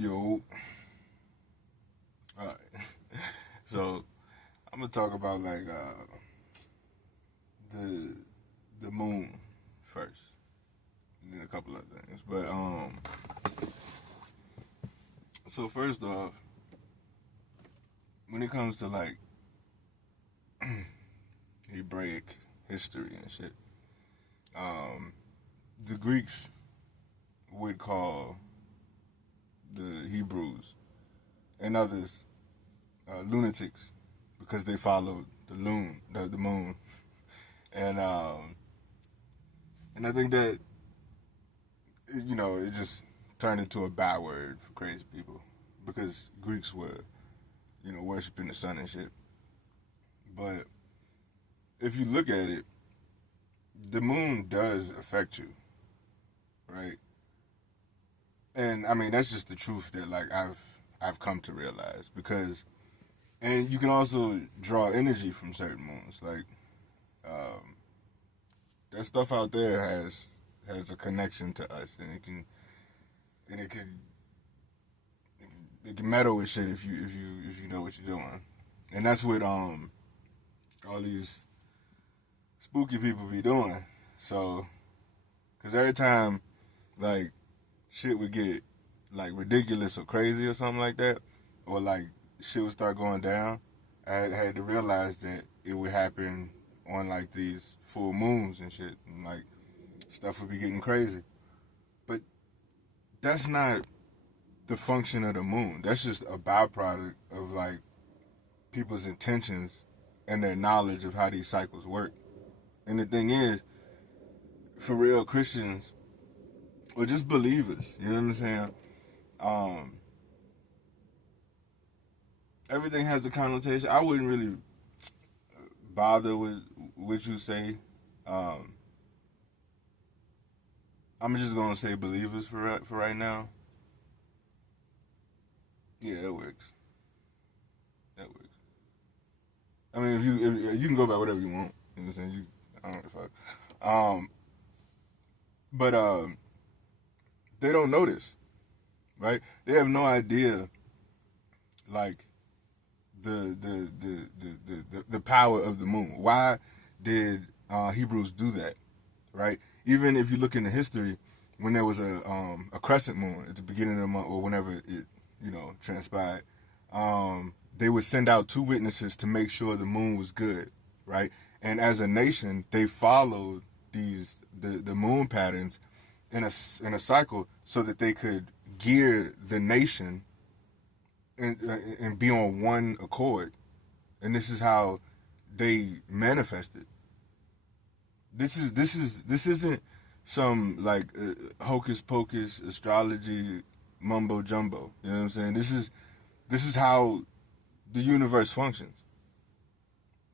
Yo, alright. So I'm gonna talk about like the the moon first, and then a couple other things. But so first off, when it comes to like Hebraic history and shit, um, the Greeks would call the Hebrews and others lunatics because they followed the moon, and and I think that it just turned into a bad word for crazy people because Greeks were worshiping the sun and shit. But if you look at it, the moon does affect you, right? And I mean that's just the truth that like I've come to realize because and you can also draw energy from certain moons like um, that stuff out there has a connection to us and and it can it can meddle with shit if you know what you're doing. And that's what all these spooky people be doing. So cuz every time like shit would get like ridiculous or crazy or something like that or like shit would start going down, I had to realize that it would happen on like these full moons and shit and like stuff would be getting crazy. But that's not the function of the moon. That's just a byproduct of like people's intentions and their knowledge of how these cycles work. And the thing is, for real Christians or just believers, you know what I'm saying? Um, Everything has a connotation. I wouldn't really bother with what you say. Um, I'm just gonna say believers for right now. Yeah, it works. That works. I mean, if you can go by whatever you want. You know what I'm saying? I don't give a fuck. But they don't notice, right? They have no idea, like the power of the moon. Why did Hebrews do that, right? Even if you look into history, when there was a crescent moon at the beginning of the month or whenever it transpired, they would send out two witnesses to make sure the moon was good, right? And as a nation, they followed the moon patterns in a cycle so that they could gear the nation and be on one accord. And this is how they manifested. This isn't some like hocus pocus astrology mumbo jumbo. You know what I'm saying? This is how the universe functions.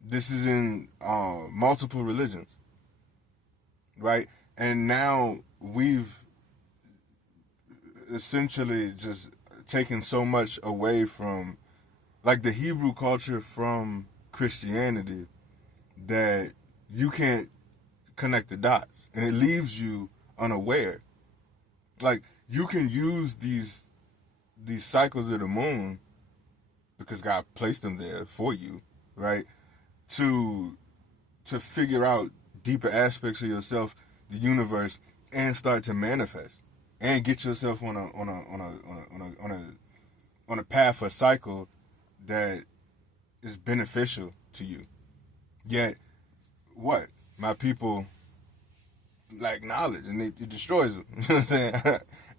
This is in multiple religions, right? And now we've essentially just taken so much away from like the Hebrew culture from Christianity that you can't connect the dots and it leaves you unaware. Like you can use these cycles of the moon because God placed them there for you, right? To figure out deeper aspects of yourself, the universe, and start to manifest and get yourself on a path or cycle that is beneficial to you. Yet, what my people lack knowledge, and it destroys them. You know what I'm saying?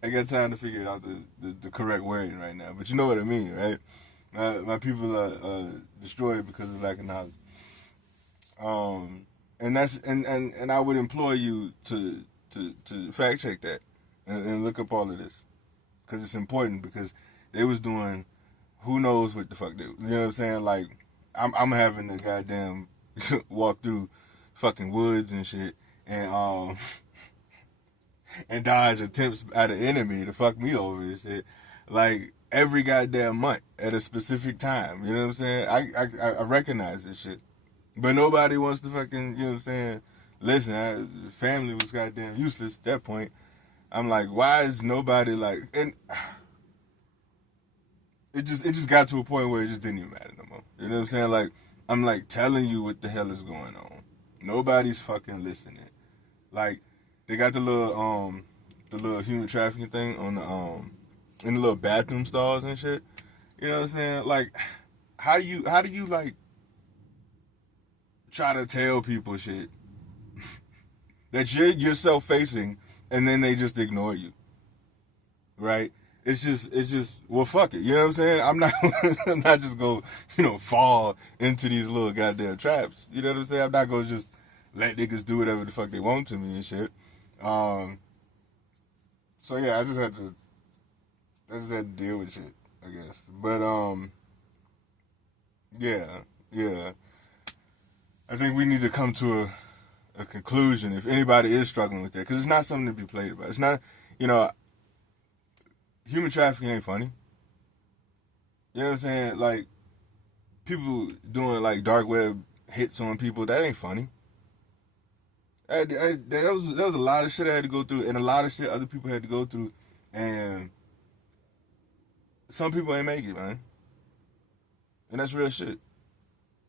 I got time to figure out the correct wording right now, but you know what I mean, right? My people are destroyed because of lack of knowledge. And that's and I would implore you to fact check that and look up all of this because it's important because they was doing who knows what the fuck they, you know what I'm saying? Like I'm having to goddamn walk through fucking woods and shit and and dodge attempts at an enemy to fuck me over and shit. Like every goddamn month at a specific time. You know what I'm saying? I recognize this shit. But nobody wants to fucking, you know what I'm saying? Listen, family was goddamn useless at that point. I'm like, why is nobody like, and it just got to a point where it just didn't even matter no more. You know what I'm saying? Like, I'm like telling you what the hell is going on. Nobody's fucking listening. Like, they got the little human trafficking thing on the in the little bathroom stalls and shit. You know what I'm saying? Like, how do you like try to tell people shit that you're yourself facing, and then they just ignore you, right? It's just well, fuck it. You know what I'm saying? I'm not just go fall into these little goddamn traps. You know what I'm saying? I'm not gonna just let niggas do whatever the fuck they want to me and shit. So yeah, I just had to deal with shit, I guess. But yeah. I think we need to come to a conclusion if anybody is struggling with that, because it's not something to be played about. It's not, human trafficking ain't funny. You know what I'm saying? Like, people doing like dark web hits on people, that ain't funny. There was a lot of shit I had to go through, and a lot of shit other people had to go through, and some people ain't make it, man. And that's real shit.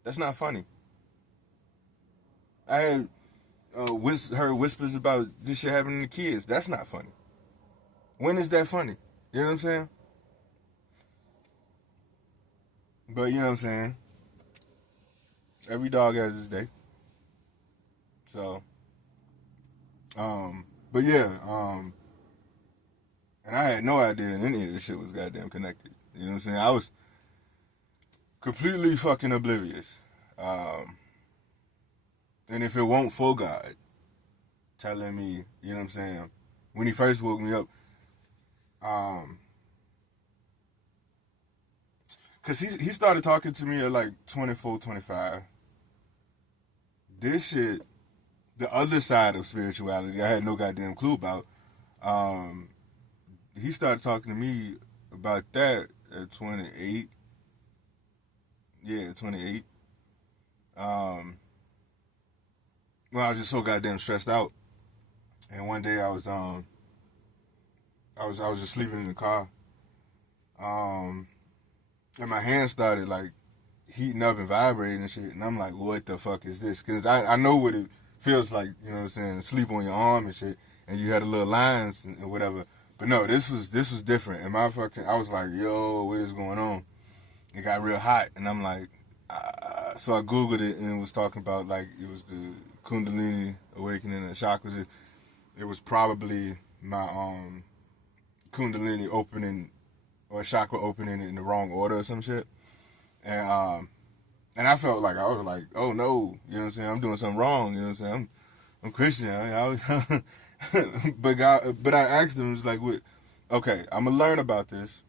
That's not funny. I had heard whispers about this shit happening to kids. That's not funny. When is that funny? You know what I'm saying? But you know what I'm saying? Every dog has his day. So, but yeah, and I had no idea any of this shit was goddamn connected. You know what I'm saying? I was completely fucking oblivious. And if it won't for God telling me, you know what I'm saying, when he first woke me up, because he started talking to me at like 24, 25. This shit, the other side of spirituality, I had no goddamn clue about. He started talking to me about that at 28. Yeah, 28. Well, I was just so goddamn stressed out, and one day I was just sleeping in the car, and my hand started like heating up and vibrating and shit, and I'm like, what the fuck is this? Because I know what it feels like, you know what I'm saying, sleep on your arm and shit, and you had the little lines and whatever. But no, this was different, and I was like, yo, what is going on? It got real hot, and I'm like, so I Googled it, and it was talking about like it was the Kundalini awakening and chakras. It was probably my Kundalini opening or chakra opening in the wrong order or some shit, and I felt like I was like, oh no, you know what I'm saying, I'm doing something wrong, you know what I'm saying, I'm Christian, I was but I asked him, it was like, what? Okay, I'm gonna learn about this,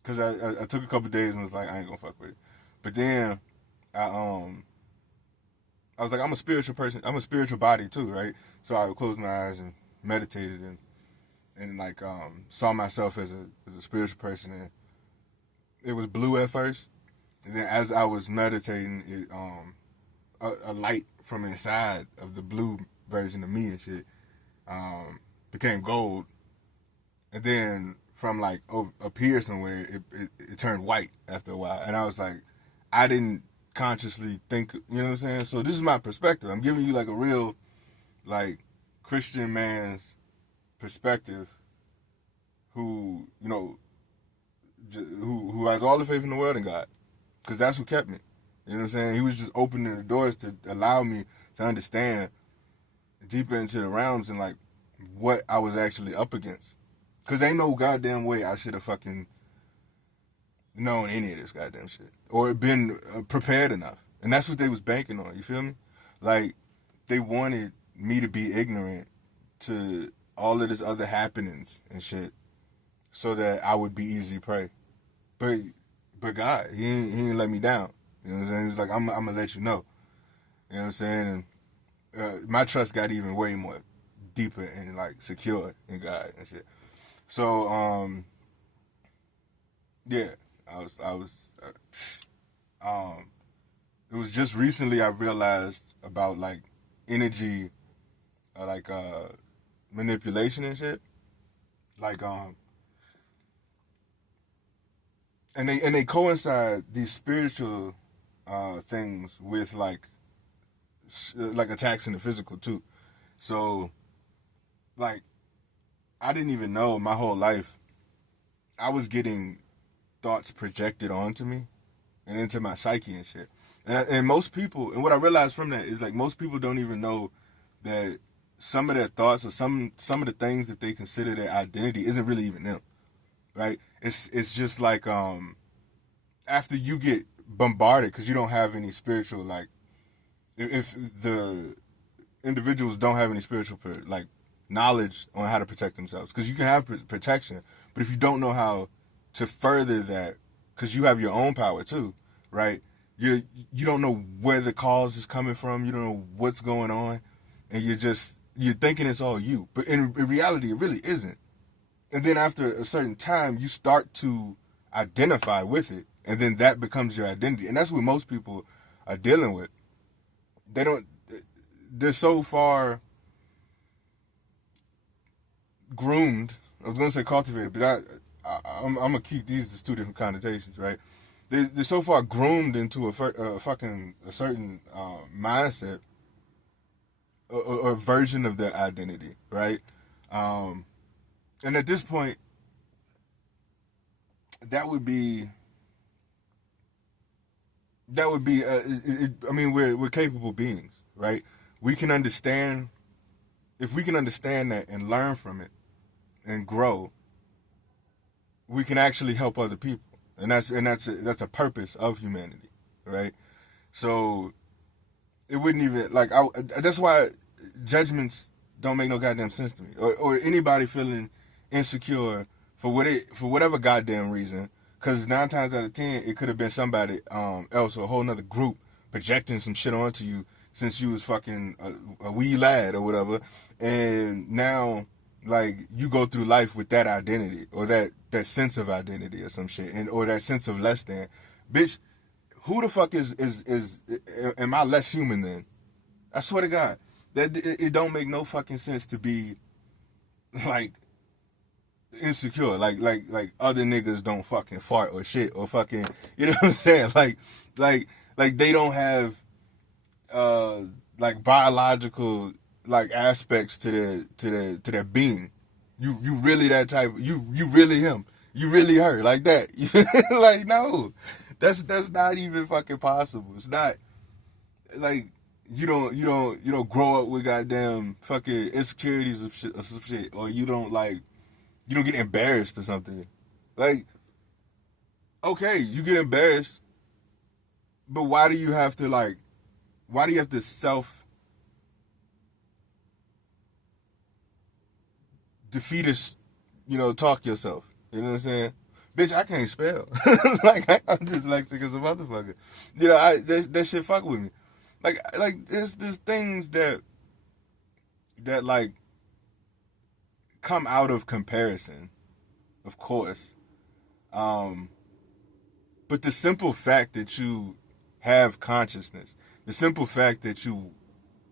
because I took a couple days and was like, I ain't gonna fuck with it. But then I was like, I'm a spiritual person. I'm a spiritual body too, right? So I would close my eyes and meditated and like saw myself as a spiritual person. And it was blue at first, and then as I was meditating, it a light from inside of the blue version of me and shit became gold, and then from like up here somewhere, it turned white after a while, and I was like, I didn't consciously think, you know what I'm saying? So this is my perspective. I'm giving you like a real, like, Christian man's perspective, who, you know, who has all the faith in the world in God, because that's who kept me. You know what I'm saying? He was just opening the doors to allow me to understand deeper into the realms and like what I was actually up against. Because ain't no goddamn way I should have fucking known any of this goddamn shit or been prepared enough. And that's what they was banking on, you feel me? Like, they wanted me to be ignorant to all of this other happenings and shit so that I would be easy prey. But God, he ain't let me down. You know what I'm saying? He's like, I'm gonna let you know. You know what I'm saying? And my trust got even way more deeper and like secure in God and shit. So yeah, it was just recently I realized about like energy, like manipulation and shit. Like they coincide these spiritual things with like attacks in the physical too. So like I didn't even know my whole life I was getting thoughts projected onto me and into my psyche and shit. And most people, and what I realized from that is like most people don't even know that some of their thoughts or some of the things that they consider their identity isn't really even them, right? It's just like after you get bombarded because you don't have any spiritual like if the individuals don't have any spiritual like knowledge on how to protect themselves because you can have protection, but if you don't know how to further that because you have your own power too, right? You don't know where the cause is coming from, you don't know what's going on, and you're thinking it's all you, but in reality it really isn't. And then after a certain time you start to identify with it, and then that becomes your identity, and that's what most people are dealing with. They're so far groomed. I was gonna say cultivated, but I'm gonna keep these as two different connotations, right? They're so far groomed into a certain mindset, a version of their identity, right? And at this point, that would be. I mean, we're capable beings, right? We can understand. If we can understand that and learn from it and grow, we can actually help other people, and that's a purpose of humanity, right? So it wouldn't even like that's why judgments don't make no goddamn sense to me, or anybody feeling insecure for whatever goddamn reason, because 9 times out of 10 it could have been somebody else or a whole nother group projecting some shit onto you since you was fucking a wee lad or whatever, and now like you go through life with that identity or that sense of identity or some shit, and or that sense of less than. Bitch, who the fuck is am I less human than? I swear to God, that it don't make no fucking sense to be like insecure, like other niggas don't fucking fart or shit or fucking, you know what I'm saying? Like they don't have like biological like aspects to their being. You really that type. You really him. You really her like that. Like no, that's not even fucking possible. It's not like you don't grow up with goddamn fucking insecurities of shit or some shit, or you don't get embarrassed or something. Like okay, you get embarrassed, but why do you have to self defeatist, talk yourself? You know what I'm saying? Bitch, I can't spell. Like I'm dyslexic as a motherfucker. That shit fuck with me. Like there's things that like come out of comparison, of course. But the simple fact that you have consciousness, the simple fact that you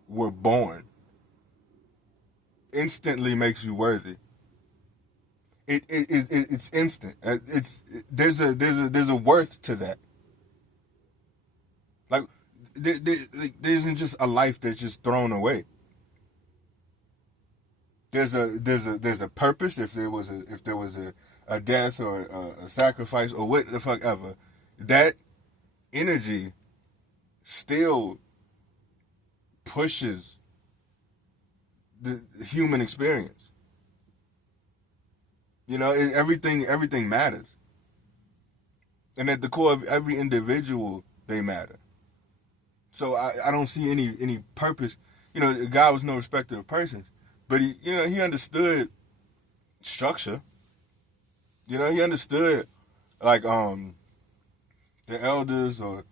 were born, instantly makes you worthy. It's instant. There's a worth to that. Like there isn't just a life that's just thrown away. There's a purpose. If there was a death or a sacrifice or what the fuck ever, that energy still pushes the human experience. Everything matters, and at the core of every individual, they matter. So I don't see any purpose. God was no respecter of persons, but he understood structure. He understood like the elders or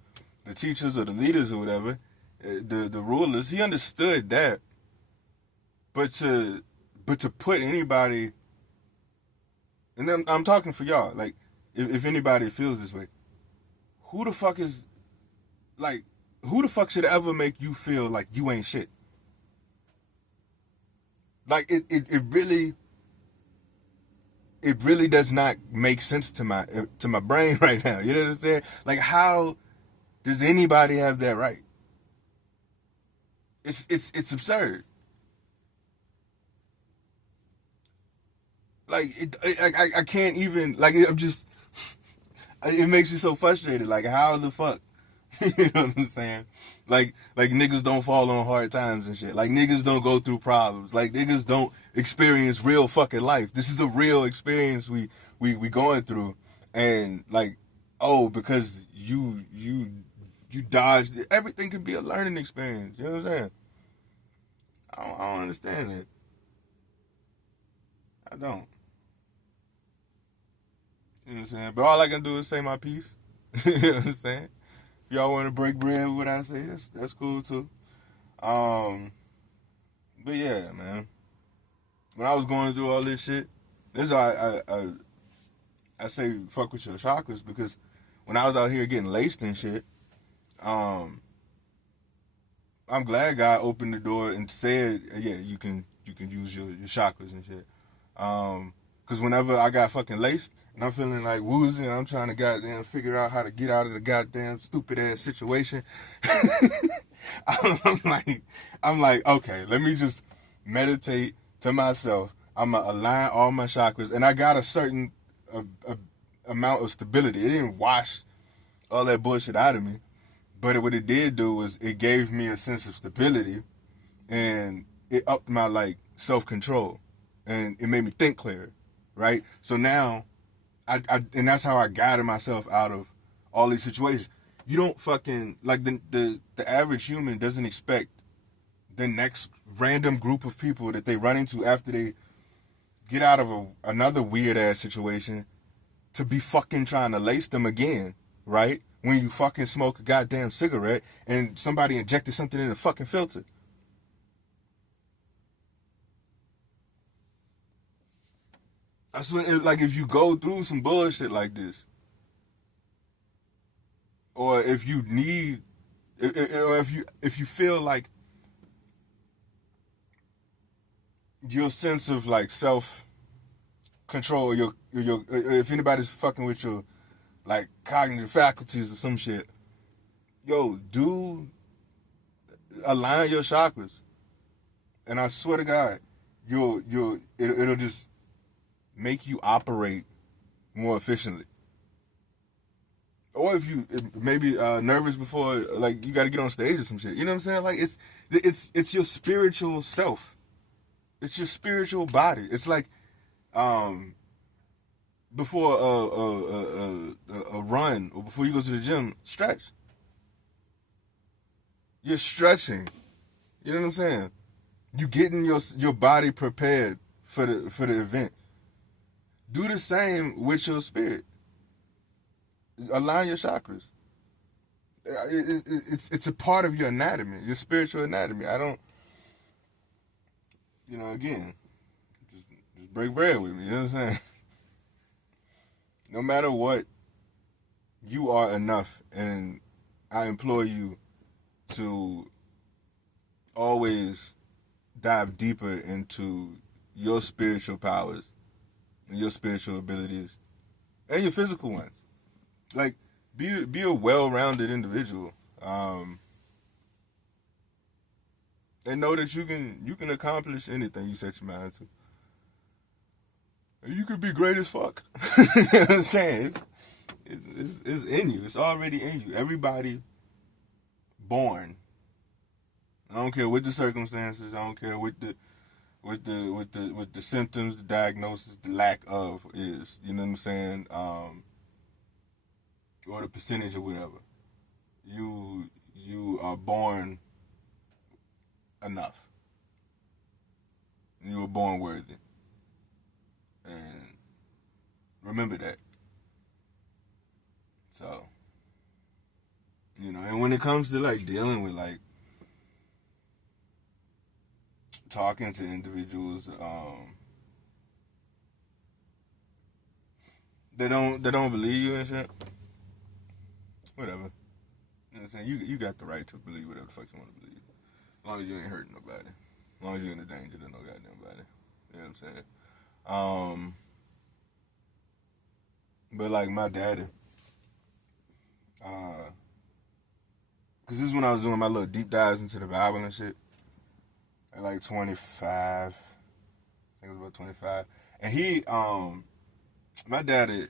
the teachers or the leaders or whatever, the rulers. He understood that, but to put anybody, and I'm talking for y'all. Like if anybody feels this way, who the fuck should ever make you feel like you ain't shit? Like it really, it really does not make sense to my brain right now. You know what I'm saying? Like, how does anybody have that right? It's absurd. Like I can't even like I'm just it makes me so frustrated. Like, how the fuck? You know what I'm saying? Like niggas don't fall on hard times and shit. Like, niggas don't go through problems. Like, niggas don't experience real fucking life. This is a real experience we going through, and like, oh, because you dodged it. Everything could be a learning experience. You know what I'm saying? I don't understand it. I don't. You know what I'm saying? But all I can do is say my piece. You know what I'm saying? If y'all want to break bread with what I say, that's cool too. Um, but yeah, man. When I was going through all this shit, this is why I say fuck with your chakras, because when I was out here getting laced and shit, um, I'm glad God opened the door and said, yeah, you can use your chakras and shit. Cause whenever I got fucking laced and I'm feeling like woozy and I'm trying to goddamn figure out how to get out of the goddamn stupid ass situation, I'm like, okay, let me just meditate to myself. I'm gonna align all my chakras, and I got a certain amount of stability. It didn't wash all that bullshit out of me, but what it did do was it gave me a sense of stability, and it upped my like self control, and it made me think clearer, right? So now, and that's how I guided myself out of all these situations. You don't fucking like the average human doesn't expect the next random group of people that they run into after they get out of another weird ass situation to be fucking trying to lace them again, right? When you fucking smoke a goddamn cigarette and somebody injected something in the fucking filter. That's when, like, if you go through some bullshit like this, or if you need, or if you feel like your sense of like self control, your if anybody's fucking with your like cognitive faculties or some shit, yo, do align your chakras, and I swear to God, it'll just make you operate more efficiently. Or if you maybe nervous before, like you got to get on stage or some shit. You know what I'm saying? Like it's your spiritual self. It's your spiritual body. It's like before a run or before you go to the gym, stretch. You're stretching. You know what I'm saying? You getting your body prepared for the event. Do the same with your spirit. Align your chakras. It's a part of your anatomy, your spiritual anatomy. I don't, again, just break bread with me. You know what I'm saying? No matter what, you are enough, and I implore you to always dive deeper into your spiritual powers and your spiritual abilities and your physical ones. Like, be a well-rounded individual, and know that you can accomplish anything you set your mind to. And you could be great as fuck. You know what I'm saying? It's in you. It's already in you. Everybody born. I don't care what the circumstances. I don't care what the symptoms, the diagnosis, the lack of is. You know what I'm saying? Or the percentage or whatever. You are born enough. You were born worthy. And remember that. So, and when it comes to like dealing with like talking to individuals, they don't believe you and shit. Whatever. You know what I'm saying? You got the right to believe whatever the fuck you want to believe. As long as you ain't hurting nobody. As long as you're in the danger to no goddamn body. You know what I'm saying? But like my daddy, because this is when I was doing my little deep dives into the Bible and shit. At like 25, I think it was about 25, and he, my daddy,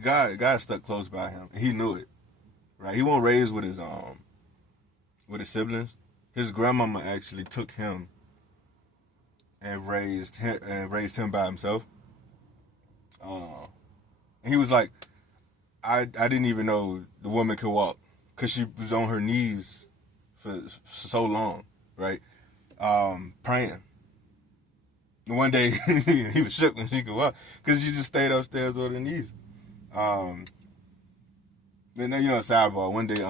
God stuck close by him. He knew it, right? He wasn't raised with his siblings. His grandmama actually took him and raised him by himself. And he was like, I didn't even know the woman could walk because she was on her knees for so long, right? Praying. One day he was shook when she could walk because she just stayed upstairs on her knees. Then sidebar. One day,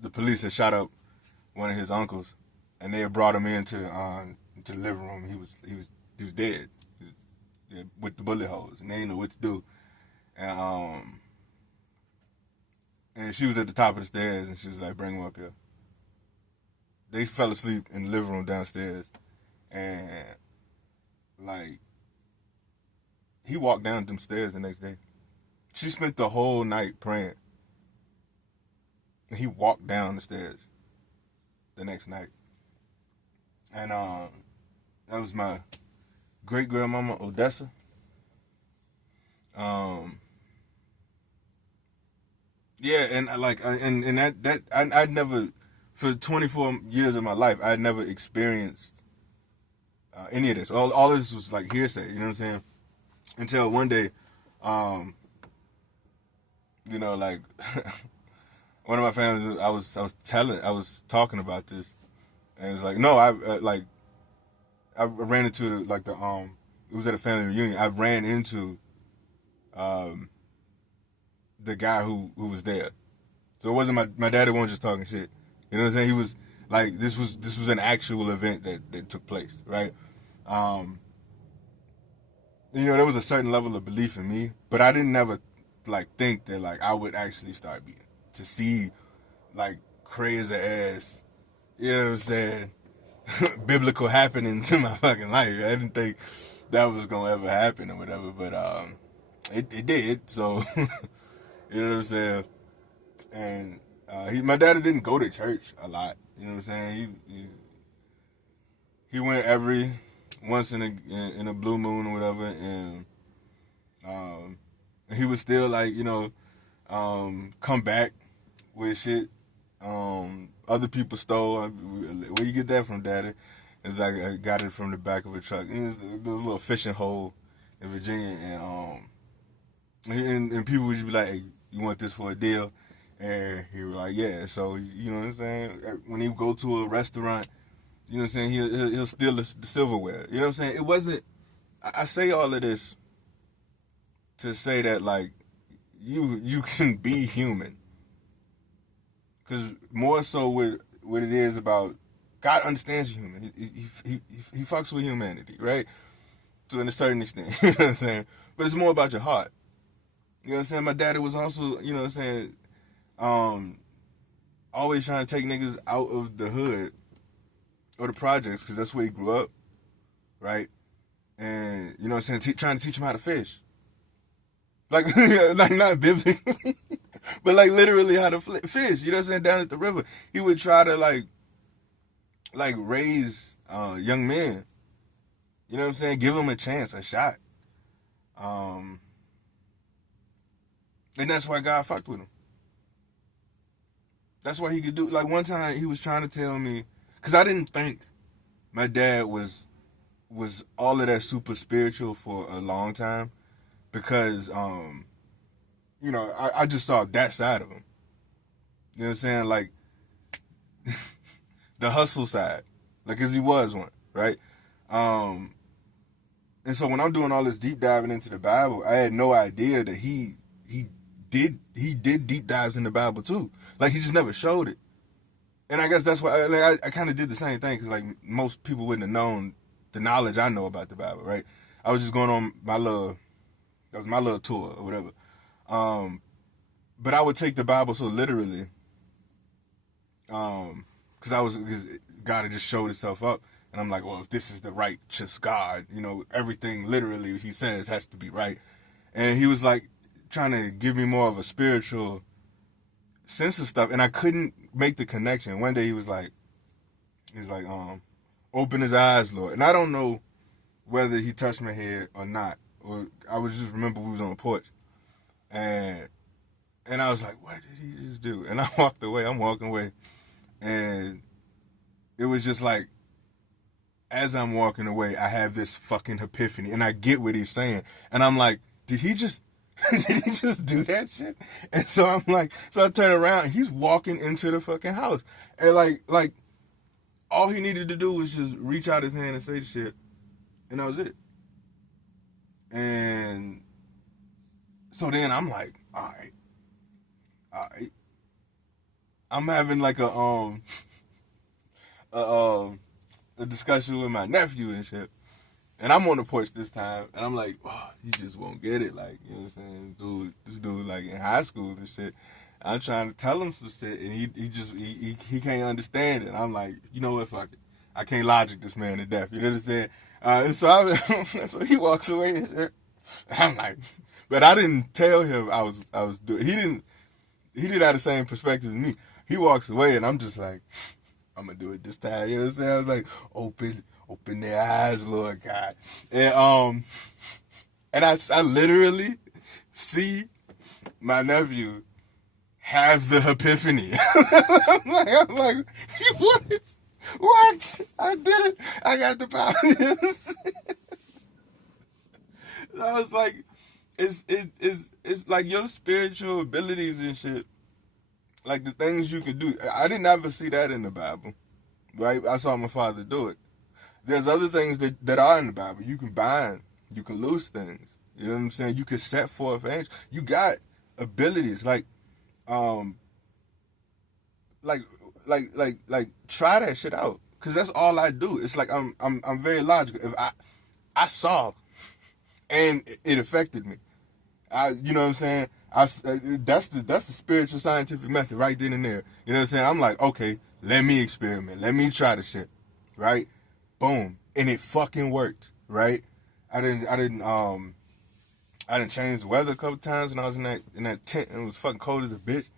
the police had shot up one of his uncles, and they had brought him into the living room. He was dead with the bullet holes, and they didn't know what to do. And she was at the top of the stairs, and she was like, "Bring him up here." They fell asleep in the living room downstairs, and like he walked down them stairs the next day. She spent the whole night praying, and he walked down the stairs the next night. And that was my great grandmama Odessa. Yeah, and I'd never, for 24 years of my life, I'd never experienced any of this. All of this was like hearsay, you know what I'm saying? Until one day, like one of my family, I was talking about this, and it was like, no, I ran into it was at a family reunion. I ran into the guy who was there. So it wasn't my daddy wasn't just talking shit. You know what I'm saying? He was like, this was an actual event that took place, right? There was a certain level of belief in me, but I didn't never like think that like I would actually start to see like crazy ass, you know what I'm saying, biblical happenings in my fucking life. I didn't think that was gonna ever happen or whatever, but it did. So you know what I'm saying. And my daddy didn't go to church a lot. You know what I'm saying. He went every once in a blue moon or whatever, and he would still like come back with shit. Other people stole. Where you get that from, Daddy? It's like I got it from the back of a truck. And there's a little fishing hole in Virginia, and people would just be like, "Hey, you want this for a deal?" And he was like, "Yeah." So you know what I'm saying. When he would go to a restaurant, you know what I'm saying, he'll steal the silverware. You know what I'm saying. It wasn't. I say all of this to say that like you can be human. Because more so with what it is about, God understands human. He fucks with humanity, right? To a certain extent, you know what I'm saying? But it's more about your heart. You know what I'm saying? My daddy was also, you know what I'm saying, always trying to take niggas out of the hood or the projects, because that's where he grew up, right? And, you know what I'm saying, trying to teach him how to fish. Like not biblically, but like literally how to fish. You know what I'm saying? Down at the river, he would try to like raise young men. You know what I'm saying? Give them a chance, a shot. And that's why God fucked with him. That's why he could do. Like one time, he was trying to tell me, because I didn't think my dad was all of that super spiritual for a long time. Because, I just saw that side of him. You know what I'm saying? Like, the hustle side. Like, because he was one, right? And so when I'm doing all this deep diving into the Bible, I had no idea that he did deep dives in the Bible, too. Like, he just never showed it. And I guess that's why I kind of did the same thing, because, like, most people wouldn't have known the knowledge I know about the Bible, right? I was just going on that was my little tour or whatever. But I would take the Bible so literally, because God had just showed itself up, And I'm like, well, if this is the righteous God, you know, everything literally he says has to be right. And he was like trying to give me more of a spiritual sense of stuff, and I couldn't make the connection. One day he's like, open his eyes, Lord. And I don't know whether he touched my head or not, or I was just remember we was on the porch, and I was like, what did he just do? And I walked away. I'm walking away, and it was just like, as I'm walking away, I have this fucking epiphany, and I get what he's saying, and I'm like, did he just do that shit? And so I'm like, so I turn around, and he's walking into the fucking house, and like all he needed to do was just reach out his hand and say the shit, and that was it. And so then I'm like, all right. I'm having like a discussion with my nephew and shit. And I'm on the porch this time, and I'm like, oh, he just won't get it. Like, you know what I'm saying? This dude, like, in high school and shit. I'm trying to tell him some shit, and he can't understand it. I'm like, you know what, fuck it. I can't logic this man to death. You know what I'm saying? And so he walks away and shit. I'm like, but I didn't tell him I was doing. He didn't have the same perspective as me. He walks away, and I'm just like, I'm gonna do it this time. You know what I'm saying? I was like, open their eyes, Lord God. And I literally see my nephew have the epiphany. I'm like, what? I did it. I got the power. So I was like, it's like your spiritual abilities and shit, like the things you can do. I didn't ever see that in the Bible, right? I saw my father do it. There's other things that are in the Bible. You can bind, you can loose things. You know what I'm saying? You can set forth angels. You got abilities like try that shit out, cause that's all I do. It's like I'm very logical. If I saw, and it affected me. You know what I'm saying? That's the spiritual scientific method right then and there. You know what I'm saying? I'm like, okay, let me experiment. Let me try the shit, right? Boom, and it fucking worked, right? I didn't change the weather a couple times when I was in that tent, and it was fucking cold as a bitch.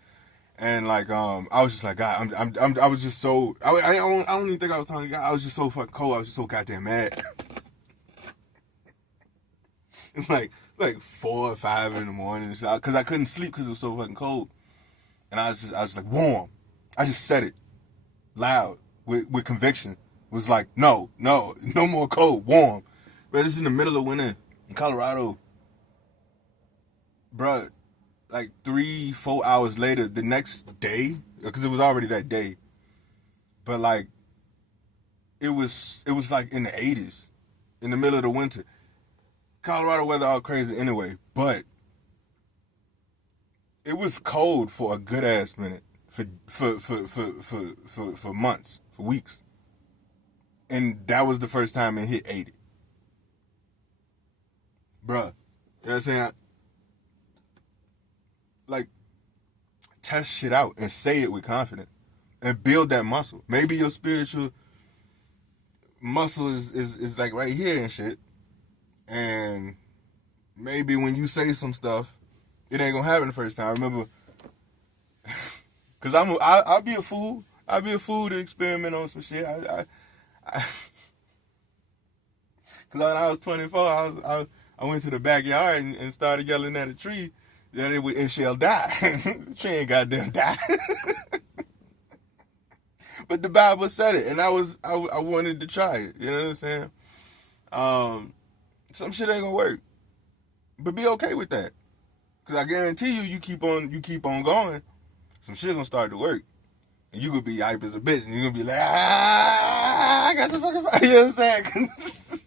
And like I was just like, God, I was just so I don't even think I was talking to God. I was just so fucking cold. I was just so goddamn mad. like 4 or 5 in the morning, because I couldn't sleep because it was so fucking cold. And I was just like, warm. I just said it loud with conviction. It was like, no more cold, warm. But it's in the middle of winter in Colorado, bruh. Like 3-4 hours later, the next day, because it was already that day, but like it was like in the 80s, in the middle of the winter. Colorado weather all crazy anyway, but it was cold for a good ass minute, for months, for weeks, and that was the first time it hit 80, bruh. You know what I'm saying? Like, test shit out and say it with confidence and build that muscle. Maybe your spiritual muscle is like right here and shit. And maybe when you say some stuff, it ain't gonna happen the first time. I remember, cause I'll be a fool. I'll be a fool to experiment on some shit. Cause when I was 24, I went to the backyard and started yelling at a tree that it shall die. The tree ain't goddamn die. But the Bible said it, and I wanted to try it. You know what I'm saying? Some shit ain't gonna work, but be okay with that, cause I guarantee you keep on going, some shit gonna start to work, and you gonna be hype as a bitch, and you gonna be like, I got the fucking fire. You know what I'm saying? Cause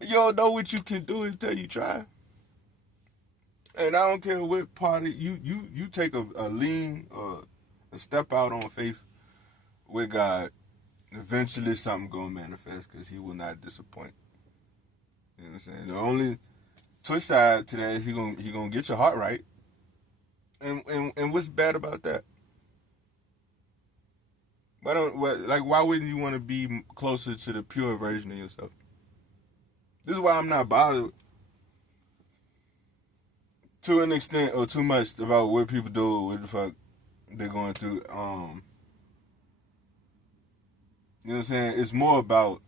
you don't know what you can do until you try. And I don't care what part of you take a lean or a step out on faith with God. Eventually, something gonna manifest, because He will not disappoint. You know what I'm saying? The only twist side to that is he gonna get your heart right. And what's bad about that? Why wouldn't you want to be closer to the pure version of yourself? This is why I'm not bothered to an extent or too much about what people do, what the fuck they're going through. You know what I'm saying? It's more about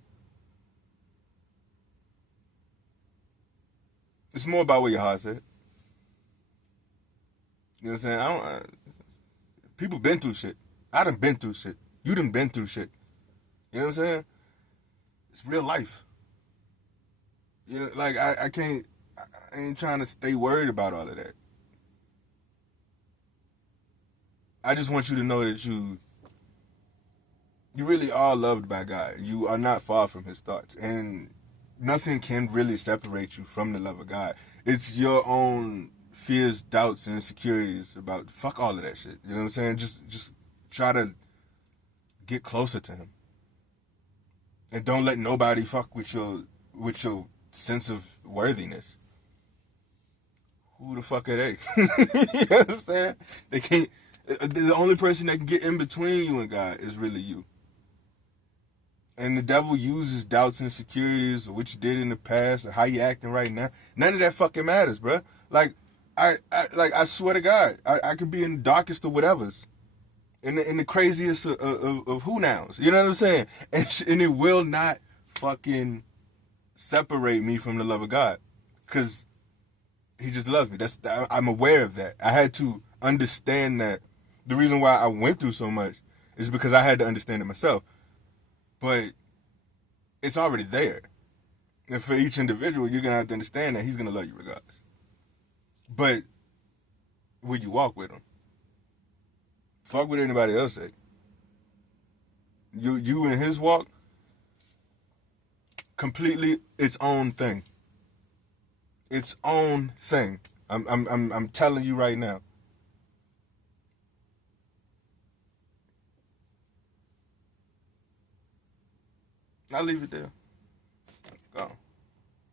where your heart's at. You know what I'm saying? People been through shit. I done been through shit. You done been through shit. You know what I'm saying? It's real life. You know, like I can't. I ain't trying to stay worried about all of that. I just want you to know that you really are loved by God. You are not far from His thoughts, and nothing can really separate you from the love of God. It's your own fears, doubts, and insecurities about fuck all of that shit. You know what I'm saying? Just try to get closer to Him, and don't let nobody fuck with your sense of worthiness. Who the fuck are they? You understand? They can't. The only person that can get in between you and God is really you. And the devil uses doubts and insecurities, or what you did in the past, or how you acting right now. None of that fucking matters, bro. Like, I swear to God, I could be in the darkest of whatevers, in the craziest of who nows. You know what I'm saying? And it will not fucking separate me from the love of God, because He just loves me. I'm aware of that. I had to understand that. The reason why I went through so much is because I had to understand it myself. But it's already there. And for each individual, you're going to have to understand that He's going to love you regardless. But will you walk with Him? Fuck what anybody else say. You and His walk, completely its own thing. Its own thing. I'm telling you right now. I'll leave it there. Go.